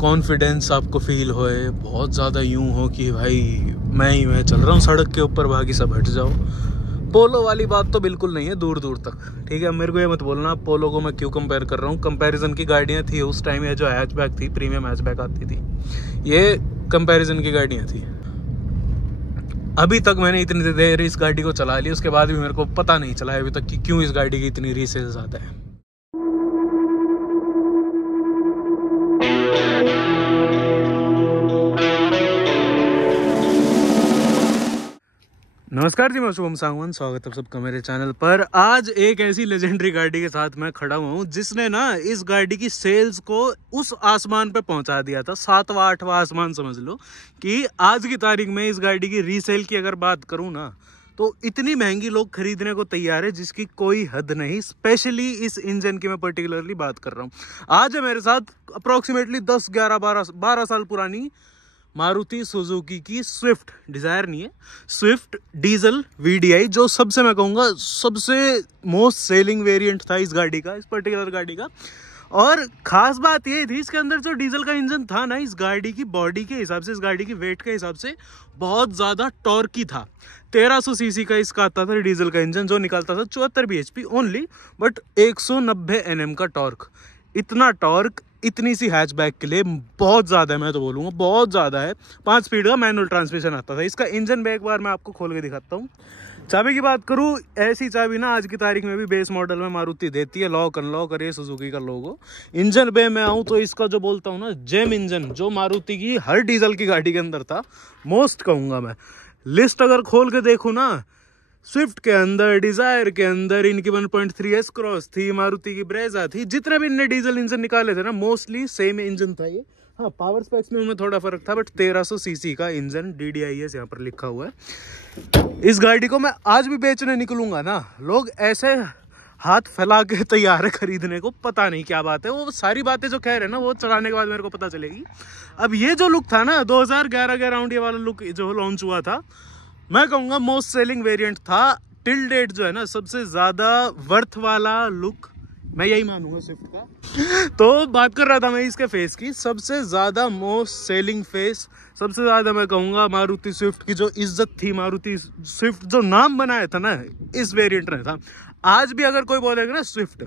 Confidence आपको feel होए, बहुत ज़्यादा यूं हो कि भाई मैं चल रहा हूँ सड़क के ऊपर, बाकी सब हट जाओ। पोलो वाली बात तो बिल्कुल नहीं है दूर दूर तक, ठीक है। मेरे को ये मत बोलना पोलो को मैं क्यों कंपेयर कर रहा हूँ। कंपैरिजन की गाड़ियाँ थी उस टाइम, ये जो हैचबैक थी, प्रीमियम हैचबैक आती थी, ये कंपैरिजन की गाड़ियाँ थी। अभी तक मैंने इतनी देर इस गाड़ी को चला ली, उसके बाद भी मेरे को पता नहीं चला है अभी तक कि क्यों इस गाड़ी की इतनी रीसेल ज़्यादा है। नमस्कार जी, मैं शुभम सांगवान, स्वागत है सबका मेरे चैनल पर। आज एक ऐसी लेजेंडरी गाड़ी के साथ मैं खड़ा हुआ हूँ जिसने ना इस गाड़ी की सेल्स को उस आसमान पे पहुंचा दिया था, 7वां 8वां आसमान समझ लो। कि आज की तारीख में इस गाड़ी की रीसेल की अगर बात करूँ ना, तो इतनी महंगी लोग खरीदने को तैयार है जिसकी कोई हद नहीं। स्पेशली इस इंजन की मैं पर्टिकुलरली बात कर रहा हूँ। आज है मेरे साथ अप्रोक्सीमेटली 10, 11, 12 साल पुरानी मारुति सुजुकी की स्विफ्ट, डिजायर नहीं है, स्विफ्ट डीजल VDI, जो सबसे मैं कहूँगा सबसे मोस्ट सेलिंग वेरिएंट था इस गाड़ी का, इस पर्टिकुलर गाड़ी का। और खास बात ये थी इसके अंदर जो डीजल का इंजन था ना, इस गाड़ी की बॉडी के हिसाब से, इस गाड़ी की वेट के हिसाब से बहुत ज़्यादा टॉर्की था। 1300 सीसी का इसका आता था डीजल का इंजन, जो निकालता था 74 bhp ओनली, बट 190 Nm का टॉर्क। इतना टॉर्क इतनी सी हैचबैक के लिए बहुत ज़्यादा है, मैं तो बोलूँगा बहुत ज़्यादा है। 5 स्पीड का मैनुअल ट्रांसमिशन आता था इसका। इंजन में एक बार मैं आपको खोल के दिखाता हूँ। चाबी की बात करूँ, ऐसी चाबी ना आज की तारीख में भी बेस मॉडल में मारुति देती है, लॉक अनलॉक, और ये सुजुकी का लोगो। इंजन बे में आऊँ तो इसका जो बोलता हूँ ना, जेम इंजन, जो मारुति की हर डीजल की गाड़ी के अंदर था, मोस्ट कहूँगा मैं। लिस्ट अगर खोल के देखूँ ना, स्विफ्ट के अंदर, डिजायर के अंदर इनकी 1.3 S क्रॉस थी, मारुति की ब्रेजा थी, जितने भी इनने डीजल इंजन निकाले थे ना, मोस्टली सेम इंजन था ये। हाँ, पावर स्पेक्स में उनमें थोड़ा फर्क था, बट 1300 सीसी का इंजन, DDIS यहाँ पर लिखा हुआ है। इस गाड़ी को मैं आज भी बेचने निकलूंगा ना, लोग ऐसे हाथ फैला के तैयार है खरीदने को, पता नहीं क्या बात है। वो सारी बातें जो कह रहे हैं ना, वो चलाने के बाद मेरे को पता चलेगी। अब ये जो लुक था ना, 2011 के अराउंड, ये वाला लुक जो लॉन्च हुआ था, मैं कहूँगा मोस्ट सेलिंग वेरिएंट था टिल डेट। जो है ना, सबसे ज़्यादा वर्थ वाला लुक मैं यही मानूंगा स्विफ्ट का। तो बात कर रहा था मैं इसके फेस की, सबसे ज़्यादा मोस्ट सेलिंग फेस, सबसे ज़्यादा मैं कहूँगा मारुति स्विफ्ट की जो इज्जत थी, मारुति स्विफ्ट जो नाम बनाया था ना, इस वेरिएंट ने था। आज भी अगर कोई बोलेगा ना स्विफ्ट,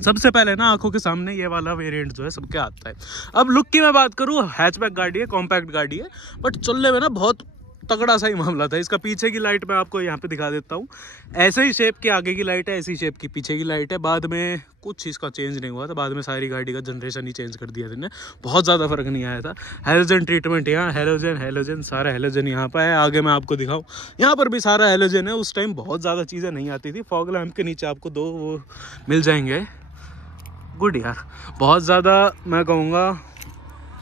सबसे पहले ना आंखों के सामने ये वाला वेरिएंट जो है सबके आता है। अब लुक की मैं बात करूँ, हैचबैक गाड़ी है, कॉम्पैक्ट गाड़ी है, बट चलने में ना बहुत तगड़ा सा ही मामला था। इसका पीछे की लाइट मैं आपको यहाँ पे दिखा देता हूँ। ऐसे ही शेप की आगे की लाइट है, ऐसी शेप की पीछे की लाइट है। बाद में कुछ इसका चेंज नहीं हुआ था, बाद में सारी गाड़ी का जनरेशन ही चेंज कर दिया था, बहुत ज़्यादा फर्क नहीं आया था। हेलोजन ट्रीटमेंट यहाँ, हेलोजन सारा हेलोजन यहाँ पर है। आगे मैं आपको दिखाऊँ, यहाँ पर भी सारा हेलोजन है। उस टाइम बहुत ज़्यादा चीज़ें नहीं आती थी। फॉग लैम्प के नीचे आपको 2 वो मिल जाएंगे। गुड यार, बहुत ज़्यादा मैं कहूँगा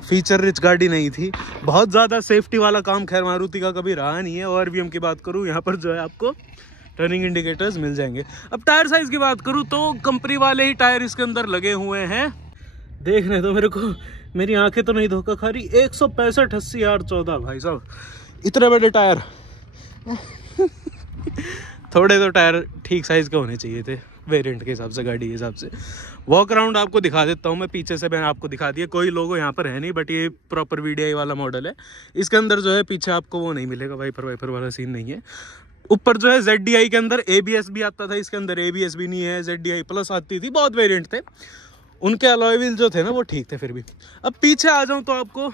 फीचर रिच गाड़ी नहीं थी। बहुत ज़्यादा सेफ्टी वाला काम खैर मारुति का कभी रहा नहीं है। और VM की बात करूँ, यहाँ पर जो है आपको टर्निंग इंडिकेटर्स मिल जाएंगे। अब टायर साइज़ की बात करूँ तो कंपनी वाले ही टायर इसके अंदर लगे हुए हैं। देखने तो मेरे को, मेरी आंखें तो नहीं धोखा खा रही, 165 80 R14 भाई साहब, इतने बड़े टायर। थोड़े तो टायर ठीक साइज़ के होने चाहिए थे वेरिएंट के हिसाब से, गाड़ी के हिसाब से। वॉक अराउंड आपको दिखा देता हूँ मैं, पीछे से मैंने आपको दिखा दिया। कोई लोगो यहाँ पर है नहीं, बट ये प्रॉपर VDI वाला मॉडल है। इसके अंदर जो है पीछे आपको वो नहीं मिलेगा, वाइपर वाला सीन नहीं है। ऊपर जो है ZDI के अंदर ABS भी आता था, इसके अंदर ABS भी नहीं है। ZDI प्लस आती थी, बहुत वेरिएंट थे। उनके अलॉय व्हील जो थे ना, वो ठीक थे फिर भी। अब पीछे आ जाऊँ तो आपको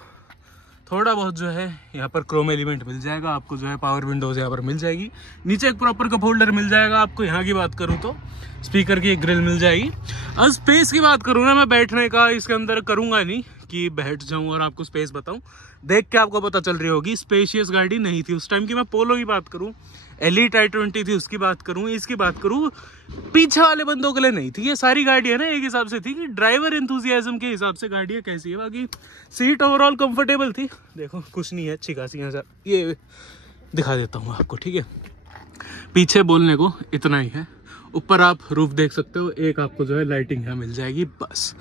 थोड़ा बहुत जो है यहाँ पर क्रोम एलिमेंट मिल जाएगा आपको, जो है पावर विंडोज़ यहाँ पर मिल जाएगी। नीचे एक प्रॉपर कप होल्डर मिल जाएगा आपको। यहाँ की बात करूँ तो स्पीकर की एक ग्रिल मिल जाएगी। अब स्पेस की बात करूँ ना, मैं बैठने का इसके अंदर करूँगा नहीं कि बैठ जाऊँ और आपको स्पेस बताऊँ। देख के आपको पता चल रही होगी, स्पेशियस गाड़ी नहीं थी उस टाइम की। मैं पोलो की बात करूँ, एलीट i20 थी, उसकी बात करूँ, इसकी बात करूँ, पीछे वाले बंदों के लिए नहीं थी। ये सारी गाड़ियाँ ना एक हिसाब से थी कि ड्राइवर एंथुसियाज्म के हिसाब से गाड़ियाँ कैसी है। बाकी सीट ओवरऑल कंफर्टेबल थी। देखो कुछ नहीं है, अच्छी खासी यहाँ से ये दिखा देता हूँ आपको, ठीक है। पीछे बोलने को इतना ही है। ऊपर आप रूफ देख सकते हो, एक आपको जो है लाइटिंग यहाँ मिल जाएगी। बस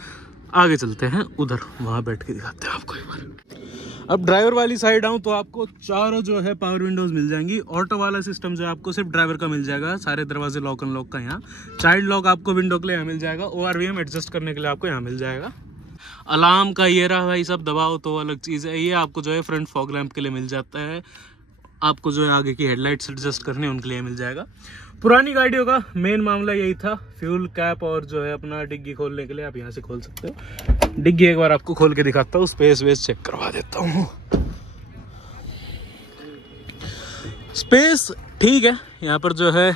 आगे चलते हैं उधर, वहाँ बैठ के दिखाते हैं आपको एक बार। अब ड्राइवर वाली साइड आऊँ तो आपको चारों जो है पावर विंडोज मिल जाएंगी। ऑटो वाला सिस्टम जो है आपको सिर्फ ड्राइवर का मिल जाएगा, सारे दरवाजे लॉक अनलॉक का यहाँ। चाइल्ड लॉक आपको विंडो के लिए यहाँ मिल जाएगा। ORVM एडजस्ट करने के लिए आपको यहाँ मिल जाएगा। अलार्म का ये रहा भाई, सब दबाओ तो अलग चीज़ है। ये आपको जो है फ्रंट फॉग लैंप के लिए मिल जाता है, आपको जो है आगे की हेडलाइट्स एडजस्ट करने उनके लिए मिल जाएगा। पुरानी गाड़ियों का मेन मामला यही था, फ्यूल कैप और जो है अपना डिग्गी खोलने के लिए आप यहाँ से खोल सकते हो। डिग्गी एक बार आपको खोल के दिखाता हूँ, स्पेस वेस चेक करवा देता हूँ। स्पेस ठीक है, यहाँ पर जो है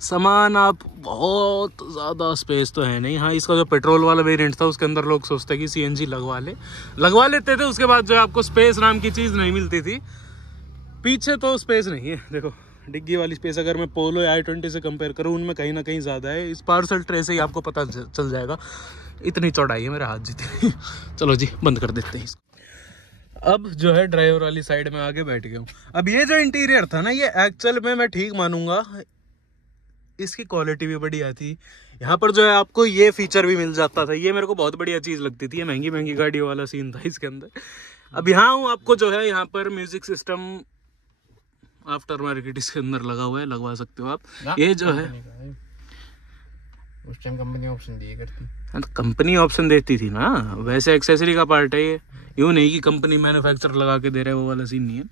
सामान आप बहुत ज़्यादा स्पेस तो है नहीं। हाँ, इसका जो पेट्रोल वाला वेरिएंट था उसके अंदर लोग सोचते हैं कि सीएनजी लगवा लेते थे, उसके बाद जो है आपको स्पेस नाम की चीज़ नहीं मिलती थी। पीछे तो स्पेस नहीं है, देखो डिग्गी वाली स्पेस अगर मैं पोलो या i20 से कंपेयर करूँ उनमें कहीं ना कहीं ज़्यादा है। इस पार्सल ट्रे से ही आपको पता चल जाएगा, इतनी चौड़ाई है मेरे हाथ जितनी। चलो जी बंद कर देते हैं इसको। अब जो है ड्राइवर वाली साइड में आगे बैठ गया हूँ। अब ये जो इंटीरियर था ना, ये एक्चुअल में मैं ठीक मानूंगा, इसकी क्वालिटी भी बढ़िया थी। यहाँ पर जो है आपको ये फीचर भी मिल जाता था, ये मेरे को बहुत बढ़िया चीज़ लगती थी। ये महंगी महंगी गाड़ियों वाला सीन था इसके अंदर। अब यहाँ हूँ, आपको जो है यहाँ पर म्यूजिक सिस्टम आफ्टर मार्केट इसके अंदर लगा हुआ है, लगवा सकते हो आप। ये जो है उस टाइम कंपनी ऑप्शन दिए करती। हाँ, तो कंपनी ऑप्शन देती थी ना, वैसे एक्सेसरी का पार्ट है ये, यूँ नहीं कि कंपनी मैन्युफैक्चर लगा के दे रहा है, वो वाला सीन नहीं है।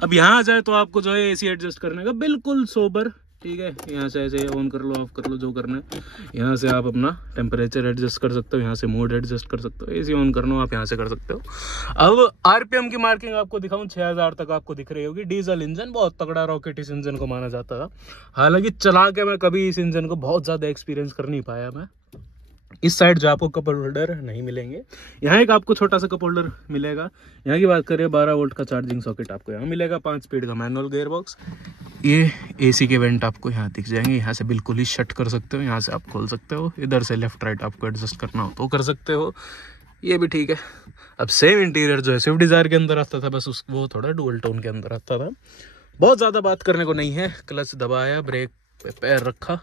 अब यहाँ आ जाए तो आपको जो है एसी एडजस्ट करने का बिल्कुल सोबर, ठीक है। यहाँ से ऐसे ऑन कर लो, ऑफ कर लो, जो करना है। यहाँ से आप अपना टेम्परेचर एडजस्ट कर सकते हो, यहाँ से मोड एडजस्ट कर सकते हो, एसी ऑन करना आप यहाँ से कर सकते हो। अब आरपीएम की मार्किंग आपको दिखाऊं, 6000 तक आपको दिख रही होगी। डीजल इंजन, बहुत तगड़ा रॉकेट इस इंजन को माना जाता था। हालांकि चला के मैं कभी इस इंजन को बहुत ज़्यादा एक्सपीरियंस कर नहीं पाया मैं। इस साइड जो आपको कप होल्डर नहीं मिलेंगे, यहाँ एक आपको छोटा सा कप होल्डर मिलेगा। यहाँ की बात करें 12 वोल्ट का चार्जिंग सॉकेट आपको यहाँ मिलेगा, 5 स्पीड का मैनुअल गियर बॉक्स। ये एसी के वेंट आपको यहाँ दिख जाएंगे, यहाँ से बिल्कुल ही शट कर सकते हो, यहाँ से आप खोल सकते हो। इधर से लेफ्ट राइट आपको एडजस्ट करना हो तो कर सकते हो, ये भी ठीक है। अब सेम इंटीरियर जो है स्विफ्ट डिजायर के अंदर आता था, बस वो थोड़ा डुअल टोन के अंदर आता था। बहुत ज़्यादा बात करने को नहीं है। क्लच दबाया, ब्रेक पे पैर रखा।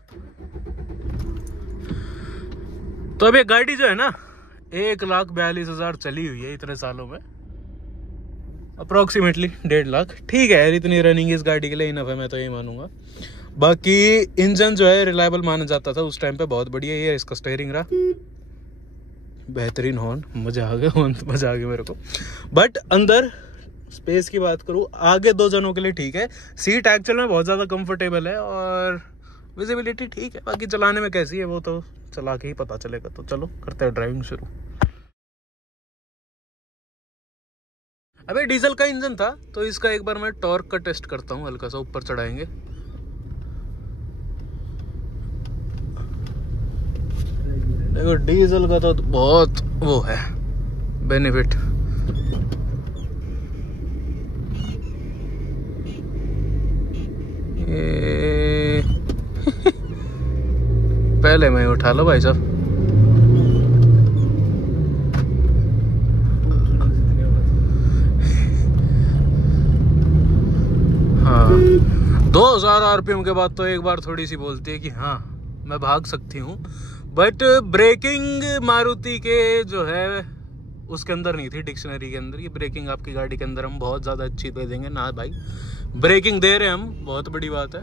तो अब ये गाड़ी जो है ना 1,42,000 चली हुई है इतने सालों में, अप्रोक्सीमेटली 1.5 लाख। ठीक है यार, इतनी रनिंग इस गाड़ी के लिए इनफ है, मैं तो यही मानूंगा। बाकी इंजन जो है रिलायबल माना जाता था उस टाइम पे, बहुत बढ़िया। ये इसका स्टीयरिंग रहा, बेहतरीन हॉर्न, मजा आ गया, मजा आ गया मेरे को। बट अंदर स्पेस की बात करूँ, आगे 2 जनों के लिए ठीक है। सीट एक्चुअल में बहुत ज़्यादा कंफर्टेबल है और विजिबिलिटी ठीक है। बाकी चलाने में कैसी है वो तो चला के ही पता चलेगा। तो चलो करते हैं ड्राइविंग शुरू। अबे डीजल का इंजन था तो इसका एक बार मैं टॉर्क का टेस्ट करता हूँ, हल्का सा ऊपर चढ़ाएंगे। देखो डीजल का तो बहुत वो है बेनिफिट। पहले मैं उठा लो भाई साहब। हाँ, 2000 आरपीएम के बाद तो एक बार थोड़ी सी बोलती है कि हाँ मैं भाग सकती हूँ। बट ब्रेकिंग मारुति के जो है उसके अंदर नहीं थी, डिक्शनरी के अंदर। ये ब्रेकिंग आपकी गाड़ी के अंदर हम बहुत ज़्यादा अच्छी दे देंगे ना भाई, ब्रेकिंग दे रहे हैं हम, बहुत बड़ी बात है।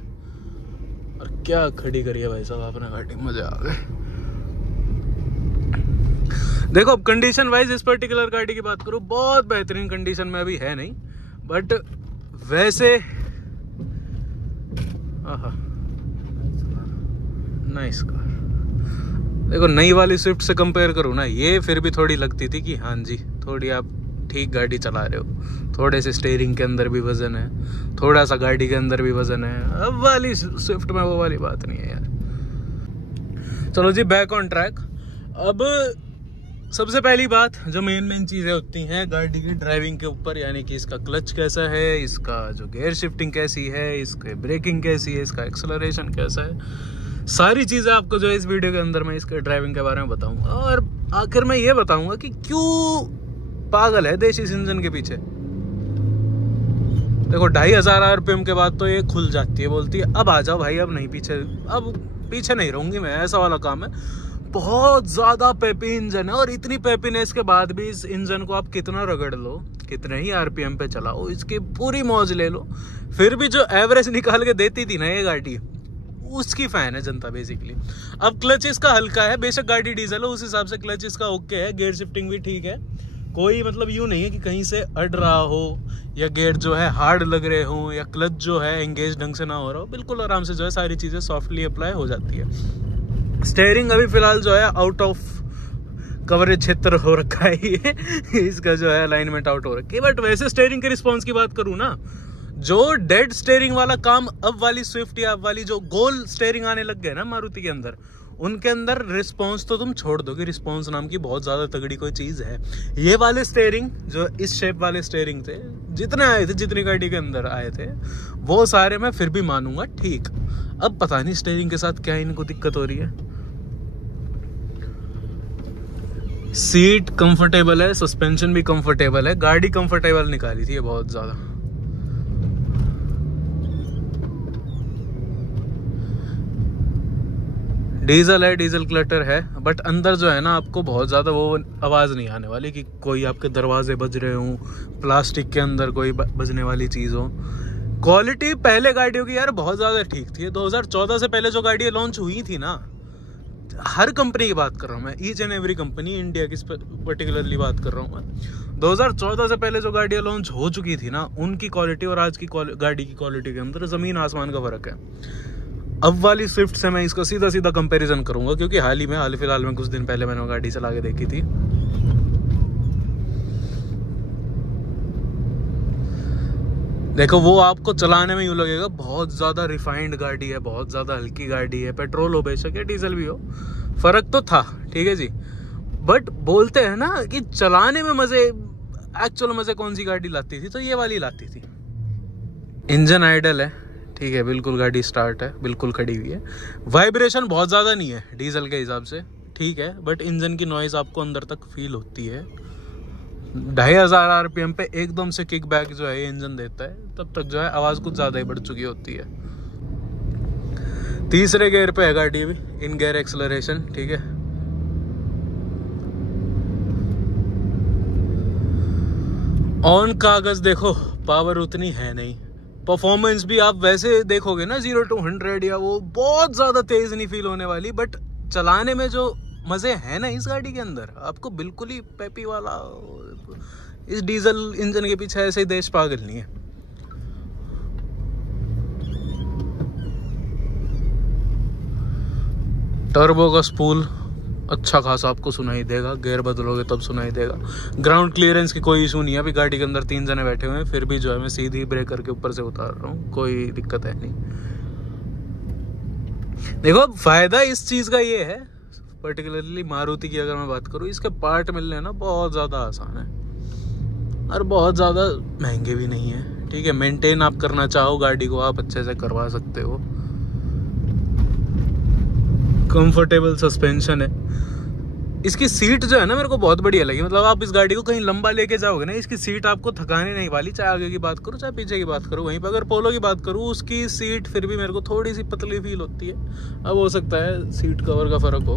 और क्या खड़ी करी है भाई साहब आपने गाड़ी, मजा आ गए। देखो अब कंडीशन वाइज इस पर्टिकुलर गाड़ी की बात करूँ, बहुत बेहतरीन कंडीशन में अभी है नहीं, बट वैसे नाइस कार। देखो नई वाली स्विफ्ट से कंपेयर करूँ ना, ये फिर भी थोड़ी लगती थी कि हाँ जी थोड़ी आप ठीक गाड़ी चला रहे हो। थोड़े से स्टीयरिंग के अंदर भी वजन है, थोड़ा सा गाड़ी के अंदर भी वजन है। अब वाली स्विफ्ट में वो वाली बात नहीं है यार। चलो जी बैक ऑन ट्रैक। अब सबसे पहली बात जो मेन चीज़ें होती हैं गाड़ी की ड्राइविंग के ऊपर, यानी कि इसका क्लच कैसा है, इसका जो गियर शिफ्टिंग कैसी है, इसके ब्रेकिंग कैसी है, इसका एक्सेलरेशन कैसा है, सारी चीज़ें आपको जो है इस वीडियो के अंदर मैं इसके ड्राइविंग के बारे में बताऊंगा। और आखिर में ये बताऊंगा कि क्यों पागल है देश इस इंजन के पीछे। देखो 2500 आरपीएम के बाद तो ये खुल जाती है, बोलती है अब आ जाओ भाई, अब नहीं पीछे, अब पीछे नहीं रहूंगी मैं, ऐसा वाला काम है। बहुत ज़्यादा पेपी इंजन है और इतनी पेपीनेस के बाद भी इस इंजन को आप कितना रगड़ लो, कितने ही आरपीएम पे चलाओ, इसकी पूरी मौज ले लो, फिर भी जो एवरेज निकाल के देती थी ना ये गाड़ी, उसकी फैन है जनता बेसिकली। अब क्लच इसका हल्का है, बेशक गाड़ी डीजल है, उस हिसाब से क्लच इसका ओके है, गियर शिफ्टिंग भी ठीक है, कोई मतलब यूँ नहीं है कि कहीं से अड़ रहा हो या गियर जो है हार्ड लग रहे हो या क्लच जो है एंगेज ढंग से ना हो रहा हो, बिल्कुल आराम से जो है सारी चीज़ें सॉफ्टली अप्लाई हो जाती है। स्टेयरिंग अभी फिलहाल जो है आउट ऑफ कवरेज क्षेत्र हो रखा है ये इसका जो है अलाइनमेंट आउट हो रखी है। बट वैसे स्टेयरिंग के रिस्पॉन्स की बात करूँ ना, जो डेड स्टेयरिंग वाला काम अब वाली स्विफ्ट या अब वाली जो गोल स्टेयरिंग आने लग गए ना मारुति के अंदर, उनके अंदर रिस्पॉन्स तो तुम छोड़ दो कि रिस्पॉन्स नाम की बहुत ज़्यादा तगड़ी कोई चीज़ है। ये वाले स्टेयरिंग जो इस शेप वाले स्टेयरिंग थे, जितने आए थे, जितनी गाड़ी के अंदर आए थे, वो सारे मैं फिर भी मानूंगा ठीक। अब पता नहीं स्टेयरिंग के साथ क्या इनको दिक्कत हो रही है। सीट कंफर्टेबल है, सस्पेंशन भी कंफर्टेबल है, गाड़ी कंफर्टेबल निकाली थी ये बहुत ज़्यादा। डीजल है, डीजल क्लटर है, बट अंदर जो है ना आपको बहुत ज़्यादा वो आवाज़ नहीं आने वाली कि कोई आपके दरवाजे बज रहे हों, प्लास्टिक के अंदर कोई बजने वाली चीज़ हो। क्वालिटी पहले गाड़ियों की यार बहुत ज़्यादा ठीक थी। 2014 से पहले जो गाड़ियाँ लॉन्च हुई थी ना, हर कंपनी की बात कर रहा हूँ मैं, each and every company, India की पर्टिकुलरली बात कर रहा हूँ मैं। 2014 से पहले जो गाड़ियाँ लॉन्च हो चुकी थी ना, उनकी क्वालिटी और आज की गाड़ी की क्वालिटी के अंदर ज़मीन आसमान का फ़र्क है। अब वाली स्विफ्ट से मैं इसका सीधा सीधा कंपैरिजन करूंगा, क्योंकि हाल फिलहाल में कुछ दिन पहले मैंने वो गाड़ी चला के देखी थी। देखो वो आपको चलाने में यूँ लगेगा बहुत ज़्यादा रिफाइंड गाड़ी है, बहुत ज़्यादा हल्की गाड़ी है, पेट्रोल हो बेशक या डीजल भी हो, फ़र्क तो था, ठीक है जी। बट बोलते हैं ना कि चलाने में मज़े, एक्चुअल मज़े कौन सी गाड़ी लाती थी, तो ये वाली लाती थी। इंजन आइडल है, ठीक है, बिल्कुल गाड़ी स्टार्ट है, बिल्कुल खड़ी हुई है। वाइब्रेशन बहुत ज़्यादा नहीं है डीजल के हिसाब से, ठीक है, बट इंजन की नॉइज़ आपको अंदर तक फील होती है। 2500 RPM पे एकदम से किक बैक जो है ये इंजन देता है, तब तक जो है आवाज़ कुछ ज़्यादा ही बढ़ चुकी होती है। तीसरे गियर पे है गाड़ी अभी, इन गियर एक्सेलरेशन, ठीक है। ऑन कागज देखो पावर उतनी है नहीं, परफॉर्मेंस भी आप वैसे देखोगे ना 0 to 100 या वो बहुत ज़्यादा तेज़ नहीं फील होने वाली, बट चलाने में जो मज़े हैं ना इस गाड़ी के अंदर, आपको बिल्कुल ही पेपी वाला, इस डीजल इंजन के पीछे ऐसे ही देश पागल नहीं है। टर्बो का स्पूल अच्छा खासा आपको सुनाई देगा, गियर बदलोगे तब सुनाई देगा। ग्राउंड क्लियरेंस की कोई इशू नहीं है, अभी गाड़ी के अंदर 3 जने बैठे हुए हैं, फिर भी जो है मैं सीधी ब्रेक करके ऊपर से उतार रहा हूँ, कोई दिक्कत है नहीं। देखो फायदा इस चीज़ का ये है, पर्टिकुलरली मारुति की अगर मैं बात करूँ, इसके पार्ट मिलने ना बहुत ज़्यादा आसान है और बहुत ज़्यादा महंगे भी नहीं है, ठीक है। मेंटेन आप करना चाहो गाड़ी को, आप अच्छे से करवा सकते हो। कंफर्टेबल सस्पेंशन है, इसकी सीट जो है ना मेरे को बहुत बढ़िया लगी। मतलब आप इस गाड़ी को कहीं लंबा लेके जाओगे ना, इसकी सीट आपको थकाने नहीं वाली, चाहे आगे की बात करूँ चाहे पीछे की बात करूँ। वहीं पर अगर पोलो की बात करूँ, उसकी सीट फिर भी मेरे को थोड़ी सी पतली फील होती है। अब हो सकता है सीट कवर का फर्क हो।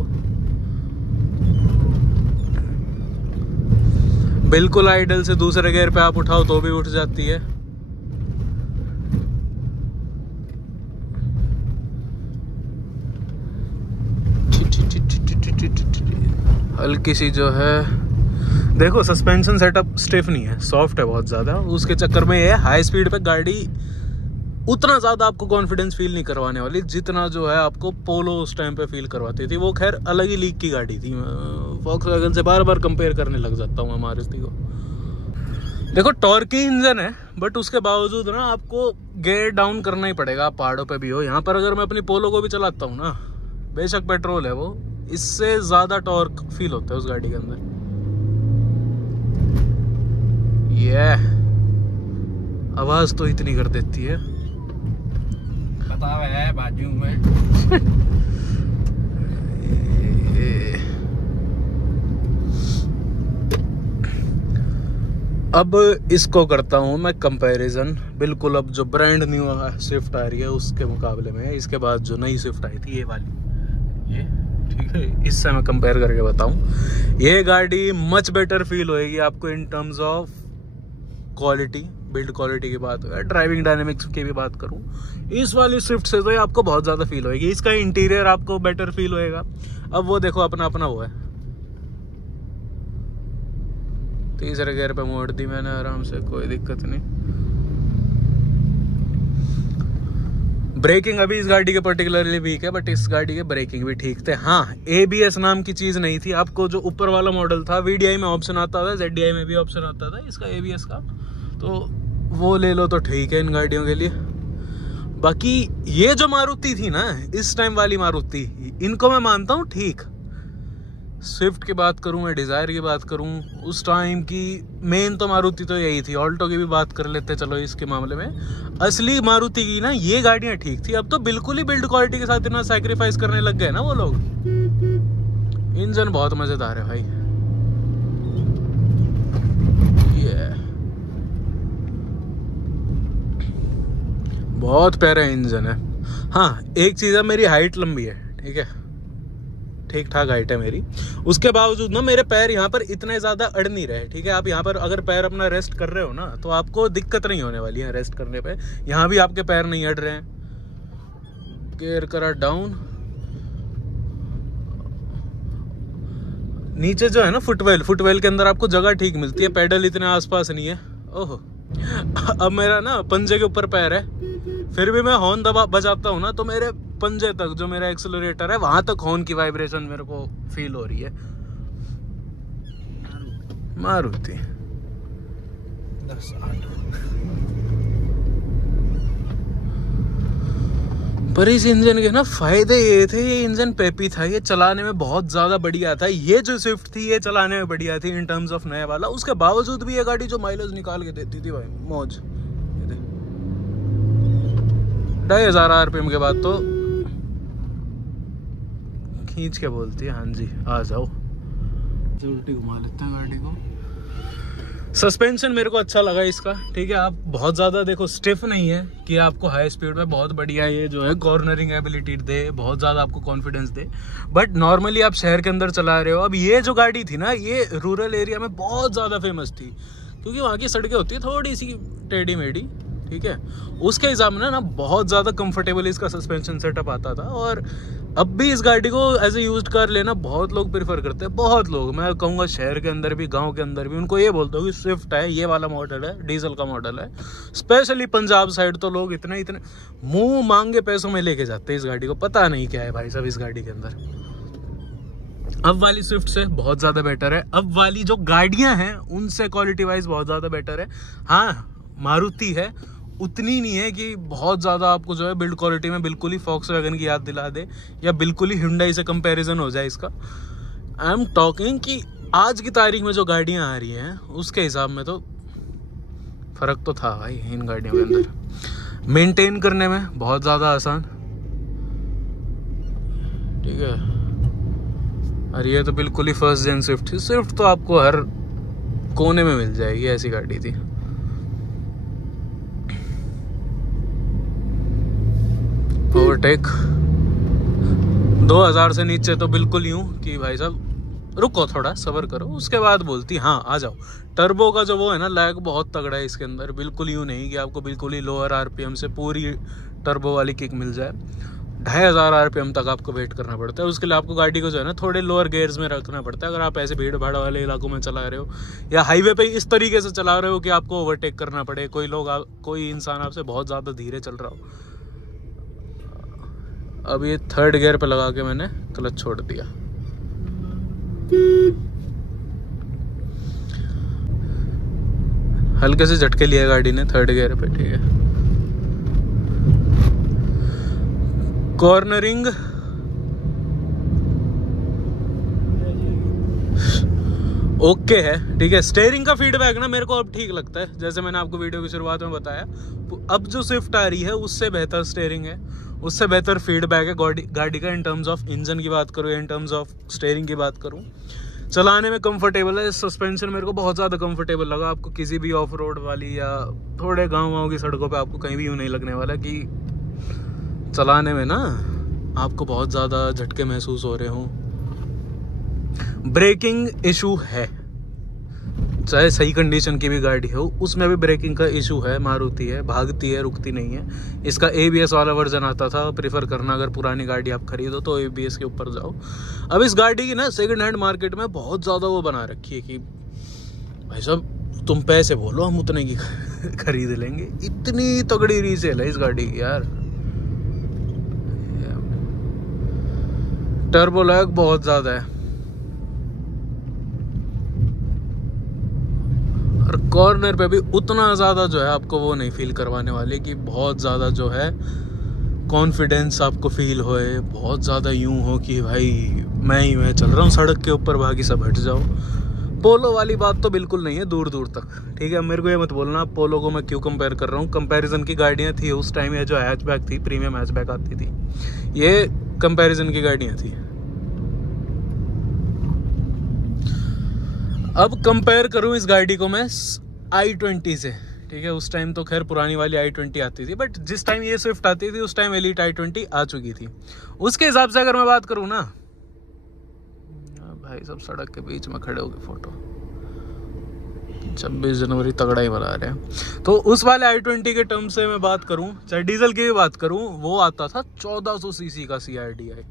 बिल्कुल आइडल से दूसरे गियर पे आप उठाओ तो भी उठ जाती है। हल्की सी जो है, देखो सस्पेंशन सेटअप स्टिफ नहीं है, सॉफ्ट है बहुत ज़्यादा। उसके चक्कर में ये हाई स्पीड पे गाड़ी उतना ज़्यादा आपको कॉन्फिडेंस फील नहीं करवाने वाली जितना जो है आपको पोलो उस टाइम पे फील करवाती थी। वो खैर अलग ही लीग की गाड़ी थी, वॉक्सवैगन से बार बार कंपेयर करने लग जाता हूँ मैं मारुति को। देखो टॉर्की इंजन है, बट उसके बावजूद ना आपको गियर डाउन करना ही पड़ेगा, आप पहाड़ों पे भी हो। यहाँ पर अगर मैं अपनी पोलो को भी चलाता हूँ ना, बेशक पेट्रोल है वो, इससे ज़्यादा टॉर्क फील होता है उस गाड़ी के अंदर। ये आवाज़ तो इतनी कर देती है, बताओ है बाजू में। अब इसको करता हूँ मैं कंपैरिजन, बिल्कुल अब जो ब्रांड न्यू स्विफ्ट आ रही है उसके मुकाबले में। इसके बाद जो नई स्विफ्ट आई थी ये वाली, ये ठीक है, इससे मैं कंपेयर करके बताऊँ। ये गाड़ी मच बेटर फील होएगी आपको in terms of quality, build quality की बात हो या ड्राइविंग डायनेमिक्स की भी बात करूं, इस वाली स्विफ्ट से तो ये आपको बहुत ज़्यादा फील होएगी। इसका इंटीरियर आपको बेटर फील होएगा। अब वो देखो अपना अपना वो है, तीसरे गियर पे मोड़ दी मैंने आराम से, कोई दिक्कत नहीं। ब्रेकिंग अभी इस गाड़ी के पर्टिकुलरली वीक है, बट इस गाड़ी के ब्रेकिंग भी ठीक थे। हाँ, ABS नाम की चीज नहीं थी। आपको जो ऊपर वाला मॉडल था VDI में ऑप्शन आता था, ZDI में भी ऑप्शन आता था इसका ABS का, तो वो ले लो तो ठीक है इन गाड़ियों के लिए। बाकी ये जो मारुति थी ना, इस टाइम वाली मारुति, इनको मैं मानता हूँ ठीक। स्विफ्ट की बात करूं, मैं डिजायर की बात करूं, उस टाइम की मेन तो मारुति तो यही थी। ऑल्टो की भी बात कर लेते चलो इसके मामले में। असली मारुति की ना ये गाड़ियां ठीक थी। अब तो बिल्कुल ही बिल्ड क्वालिटी के साथ इतना सैक्रिफाइस करने लग गए ना वो लोग। इंजन बहुत मजेदार है भाई, ये बहुत प्यारा इंजन है। हाँ, एक चीज है, मेरी हाइट लंबी है, ठीक है, ठीक ठाक हाइट है मेरी। उसके बावजूद ना मेरे पैर यहाँ पर इतने ज्यादा अड़ नहीं रहे, ठीक है। आप यहाँ पर अगर पैर अपना रेस्ट कर रहे हो ना, तो आपको दिक्कत नहीं होने वाली है रेस्ट करने पे। यहाँ भी आपके पैर नहीं अड़ रहे हैं। गियर करा डाउन, नीचे जो है ना फुटवेल के अंदर आपको जगह ठीक मिलती है, पेडल इतने आसपास नहीं है। ओहो, अब मेरा ना पंजे के ऊपर पैर है, फिर भी मैं हॉर्न बजाता हूँ ना, तो मेरे पंजे तक जो मेरा एक्सेलरेटर है वहां तक हॉर्न की वाइब्रेशन मेरे को फील हो रही है। मारुति 10-8। पर इस इंजन के ना फायदे ये थे, ये इंजन पेपी था, ये चलाने में बहुत ज्यादा बढ़िया था। ये जो स्विफ्ट थी ये चलाने में बढ़िया थी इन टर्म्स ऑफ नया वाला। उसके बावजूद भी ये गाड़ी जो माइलेज निकाल के देती थी भाई, मौज। 2500 RPM के बाद तो खींच के बोलती है, हाँ जी आ जाओ। उल्टी घुमा लेते हैं गाड़ी को। सस्पेंशन मेरे को अच्छा लगा इसका, ठीक है। आप बहुत ज्यादा देखो स्टिफ नहीं है कि आपको हाई स्पीड में बहुत बढ़िया ये जो है कॉर्नरिंग एबिलिटी दे, बहुत ज्यादा आपको कॉन्फिडेंस दे। बट नॉर्मली आप शहर के अंदर चला रहे हो। अब ये जो गाड़ी थी ना, ये रूरल एरिया में बहुत ज्यादा फेमस थी, क्योंकि वहाँ की सड़कें होती है थोड़ी सी टेढ़ी मेढ़ी, ठीक है। उसके हिसाब में ना बहुत ज्यादा कंफर्टेबल इसका सस्पेंशन सेटअप आता था। और अब भी इस गाड़ी को एज ए यूज्ड कार लेना बहुत लोग प्रेफर करते हैं, बहुत लोग। मैं कहूँगा शहर के अंदर भी, गांव के अंदर भी, उनको ये बोलता हूँ कि स्विफ्ट है, ये वाला मॉडल है, डीजल का मॉडल है। स्पेशली पंजाब साइड तो लोग इतने मुंह मांगे पैसों में लेके जाते हैं इस गाड़ी को। पता नहीं क्या है भाई साहब इस गाड़ी के अंदर। अब वाली स्विफ्ट से बहुत ज्यादा बेटर है। अब वाली जो गाड़ियां हैं उनसे क्वालिटी वाइज बहुत ज्यादा बेटर है। हाँ, मारुति है, उतनी नहीं है कि बहुत ज़्यादा आपको जो है बिल्ड क्वालिटी में बिल्कुल ही फॉक्सवैगन की याद दिला दे, या बिल्कुल ही Hyundai से कंपैरिजन हो जाए इसका। आई एम टॉकिंग कि आज की तारीख में जो गाड़ियां आ रही हैं उसके हिसाब में तो फर्क तो था भाई इन गाड़ियों के अंदर। मेंटेन करने में बहुत ज़्यादा आसान, ठीक है। और ये तो बिल्कुल ही फर्स्ट जेन स्विफ्ट थी। स्विफ्ट तो आपको हर कोने में मिल जाएगी, ऐसी गाड़ी थी। ओवरटेक 2000 से नीचे तो बिल्कुल यूं कि भाई साहब रुको, थोड़ा सब्र करो, उसके बाद बोलती हाँ आ जाओ। टर्बो का जो वो है ना, लैग बहुत तगड़ा है इसके अंदर। बिल्कुल यूं नहीं कि आपको बिल्कुल ही लोअर RPM से पूरी टर्बो वाली किक मिल जाए। 2500 RPM तक आपको वेट करना पड़ता है। उसके लिए आपको गाड़ी को जो है ना थोड़े लोअर गियर्स में रखना पड़ता है। अगर आप ऐसे भीड़ भाड़ वाले इलाकों में चला रहे हो या हाईवे पे इस तरीके से चला रहे हो कि आपको ओवरटेक करना पड़े, कोई इंसान आपसे बहुत ज़्यादा धीरे चल रहा हो। अब ये थर्ड गियर पे लगा के मैंने क्लच छोड़ दिया। हल्के से झटके लिया गाड़ी ने थर्ड गियर पे, ठीक है। कॉर्नरिंग ओके है, ठीक है। स्टीयरिंग का फीडबैक ना मेरे को अब ठीक लगता है, जैसे मैंने आपको वीडियो की शुरुआत में बताया। अब जो स्विफ्ट आ रही है उससे बेहतर स्टीयरिंग है, उससे बेहतर फीडबैक है गाड़ी का। इन टर्म्स ऑफ इंजन की बात करूँ, इन टर्म्स ऑफ स्टीयरिंग की बात करूँ, चलाने में कंफर्टेबल है। सस्पेंशन मेरे को बहुत ज़्यादा कंफर्टेबल लगा। आपको किसी भी ऑफ रोड वाली या थोड़े गाँव की सड़कों पर आपको कहीं भी यूँ नहीं लगने वाला कि चलाने में ना आपको बहुत ज़्यादा झटके महसूस हो रहे हों। ब्रेकिंग इशू है, चाहे सही कंडीशन की भी गाड़ी हो, उसमें भी ब्रेकिंग का इशू है। मारुति है, भागती है, रुकती नहीं है। इसका ABS वाला वर्जन आता था, प्रीफर करना अगर पुरानी गाड़ी आप खरीदो तो ABS के ऊपर जाओ। अब इस गाड़ी की ना सेकंड हैंड मार्केट में बहुत ज़्यादा वो बना रखी है कि भाई साहब तुम पैसे बोलो हम उतने की खरीद लेंगे। इतनी तगड़ी रीसेल है इस गाड़ी की यार। टर्बो लैग बहुत ज़्यादा है और कॉर्नर पे भी उतना ज़्यादा जो है आपको वो नहीं फील करवाने वाले कि बहुत ज़्यादा जो है कॉन्फिडेंस आपको फील होए, बहुत ज़्यादा यूं हो कि भाई मैं चल रहा हूँ सड़क के ऊपर, बाकी सब हट जाओ। पोलो वाली बात तो बिल्कुल नहीं है दूर दूर तक, ठीक है। मेरे को ये मत बोलना पोलो को मैं क्यों कंपेयर कर रहा हूँ। कंपैरिजन की गाड़ियाँ थी उस टाइम, ये जो हैचबैक थी, प्रीमियम हैचबैक आती थी, ये कंपैरिजन की गाड़ियाँ थी। अब कंपेयर करूँ इस गाड़ी को मैं i20 से, ठीक है। उस टाइम तो खैर पुरानी वाली i20 आती थी, बट जिस टाइम ये स्विफ्ट आती थी उस टाइम एलीट i20 आ चुकी थी। उसके हिसाब से अगर मैं बात करूँ ना, भाई सब सड़क के बीच में खड़े होके फोटो, 26 जनवरी तगड़ा ही मना रहे हैं। तो उस वाले i20 के टर्म से मैं बात करूं, चाहे डीजल की भी बात करूं, वो आता था 1400 सीसी का CRDI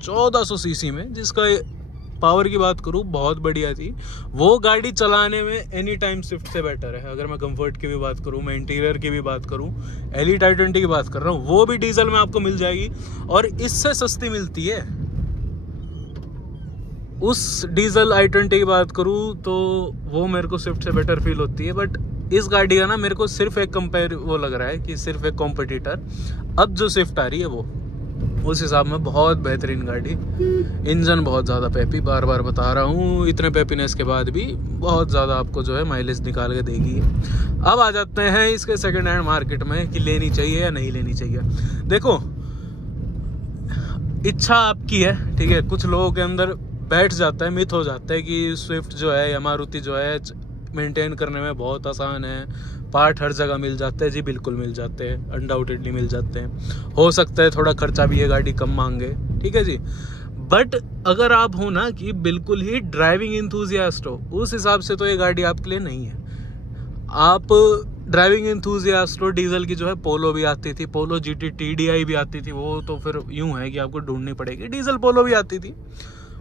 1400 सीसी में, जिसका पावर की बात करूं बहुत बढ़िया थी। वो गाड़ी चलाने में एनी टाइम स्विफ्ट से बेटर है। अगर मैं कंफर्ट की भी बात करूं, मैं इंटीरियर की भी बात करूं, एलीट i20 की बात कर रहा हूं, वो भी डीजल में आपको मिल जाएगी और इससे सस्ती मिलती है। उस डीजल i20 की बात करूं तो वो मेरे को स्विफ्ट से बेटर फील होती है। बट इस गाड़ी का ना मेरे को सिर्फ एक कंपेयर वो लग रहा है कि सिर्फ एक कॉम्पिटिटर अब जो स्विफ्ट आ रही है वो, उस हिसाब में बहुत बेहतरीन गाड़ी। इंजन बहुत ज़्यादा पेपी, बार बार बता रहा हूँ, इतने पेपीनेस के बाद भी बहुत ज़्यादा आपको जो है माइलेज निकाल के देगी। अब आ जाते हैं इसके सेकेंड हैंड मार्केट में कि लेनी चाहिए या नहीं लेनी चाहिए। देखो इच्छा आपकी है, ठीक है। कुछ लोगों के अंदर बैठ जाता है, मिथ हो जाता है कि स्विफ्ट जो है या मारुति जो है मेंटेन करने में बहुत आसान है, पार्ट हर जगह मिल जाते हैं। जी बिल्कुल मिल जाते हैं, अनडाउटेडली मिल जाते हैं। हो सकता है थोड़ा खर्चा भी ये गाड़ी कम मांगे, ठीक है जी। बट अगर आप हो ना कि बिल्कुल ही ड्राइविंग इंथुजियास्ट हो, उस हिसाब से तो ये गाड़ी आपके लिए नहीं है। आप ड्राइविंग इंथुजियास्ट हो, डीजल की जो है पोलो भी आती थी, पोलो GT TDI भी आती थी, वो तो फिर यूं है कि आपको ढूंढनी पड़ेगी। डीजल पोलो भी आती थी,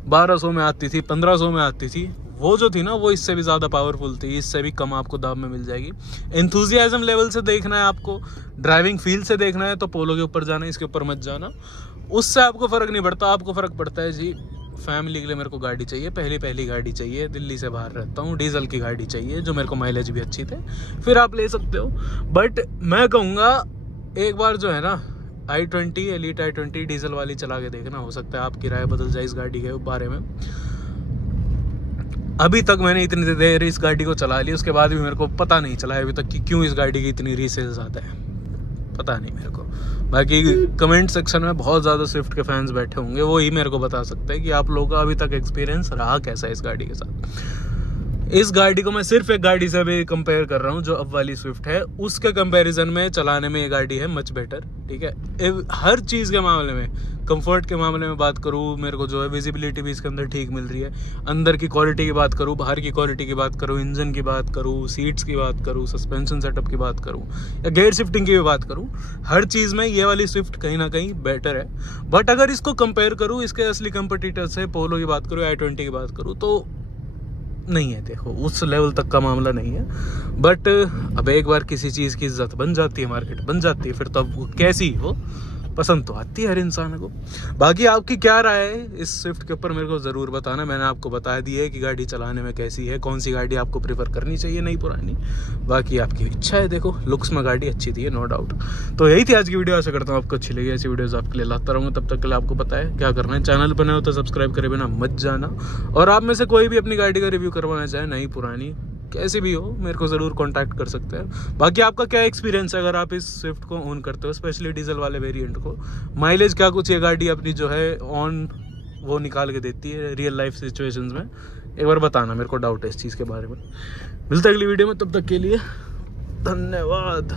1200 में आती थी, 1500 में आती थी। वो जो थी ना वो इससे भी ज़्यादा पावरफुल थी, इससे भी कम आपको दाम में मिल जाएगी। एंथुजियाज्म लेवल से देखना है आपको, ड्राइविंग फील से देखना है तो पोलो के ऊपर जाना, इसके ऊपर मत जाना। उससे आपको फ़र्क नहीं पड़ता। आपको फ़र्क पड़ता है जी फैमिली के लिए मेरे को गाड़ी चाहिए, पहली गाड़ी चाहिए, दिल्ली से बाहर रहता हूँ, डीजल की गाड़ी चाहिए जो मेरे को माइलेज भी अच्छी थे, फिर आप ले सकते हो। बट मैं कहूँगा एक बार जो है ना i20 एलीट i20 डीजल वाली चला के देखना, हो सकता है आपकी राय बदल जाए इस गाड़ी के बारे में। अभी तक मैंने इतनी देर इस गाड़ी को चला ली, उसके बाद भी मेरे को पता नहीं चला है अभी तक कि क्यों इस गाड़ी की इतनी रीसेल्स आता है, पता नहीं मेरे को। बाकी कमेंट सेक्शन में बहुत ज़्यादा स्विफ्ट के फैंस बैठे होंगे, वो ही मेरे को बता सकते हैं कि आप लोगों का अभी तक एक्सपीरियंस रहा कैसा है इस गाड़ी के साथ। इस गाड़ी को मैं सिर्फ एक गाड़ी से भी कंपेयर कर रहा हूँ जो अब वाली स्विफ्ट है, उसके कंपैरिजन में चलाने में ये गाड़ी है मच बेटर, ठीक है। हर चीज़ के मामले में, कंफर्ट के मामले में बात करूँ, मेरे को जो है विजिबिलिटी भी इसके अंदर ठीक मिल रही है। अंदर की क्वालिटी की बात करूँ, बाहर की क्वालिटी की बात करूँ, इंजन की बात करूँ, सीट्स की बात करूँ, सस्पेंशन सेटअप की बात करूँ या गेयर शिफ्टिंग की भी बात करूँ, हर चीज़ में ये वाली स्विफ्ट कहीं ना कहीं बेटर है। बट अगर इसको कंपेयर करूँ इसके असली कंपटीटर से, पोलो की बात करूँ, i20 की बात करूँ, तो नहीं है। देखो उस लेवल तक का मामला नहीं है। बट अब एक बार किसी चीज़ की इज्जत बन जाती है, मार्केट बन जाती है, फिर तो अब वो कैसी हो पसंद तो आती है हर इंसान को। बाकी आपकी क्या राय है इस स्विफ्ट के ऊपर मेरे को ज़रूर बताना। मैंने आपको बता दी है कि गाड़ी चलाने में कैसी है, कौन सी गाड़ी आपको प्रेफर करनी चाहिए, नई पुरानी, बाकी आपकी इच्छा है। देखो लुक्स में गाड़ी अच्छी थी, नो डाउट। तो यही थी आज की वीडियो, आशा करता हूँ आपको अच्छी लगी। ऐसी वीडियोज़ आपके लिए लाता रहूँगा, तब तक के लिए आपको पता है क्या करना है। चैनल पर नए हो तो सब्सक्राइब करे बिना मत जाना, और आप में से कोई भी अपनी गाड़ी का रिव्यू करवाना चाहे, नई पुरानी कैसी भी हो, मेरे को ज़रूर कांटेक्ट कर सकते हैं। बाकी आपका क्या एक्सपीरियंस है अगर आप इस स्विफ्ट को ऑन करते हो, स्पेशली डीजल वाले वेरिएंट को, माइलेज क्या कुछ ये गाड़ी अपनी जो है ऑन वो निकाल के देती है रियल लाइफ सिचुएशंस में, एक बार बताना, मेरे को डाउट है इस चीज़ के बारे में। मिलते हैं अगली वीडियो में, तब तक के लिए धन्यवाद।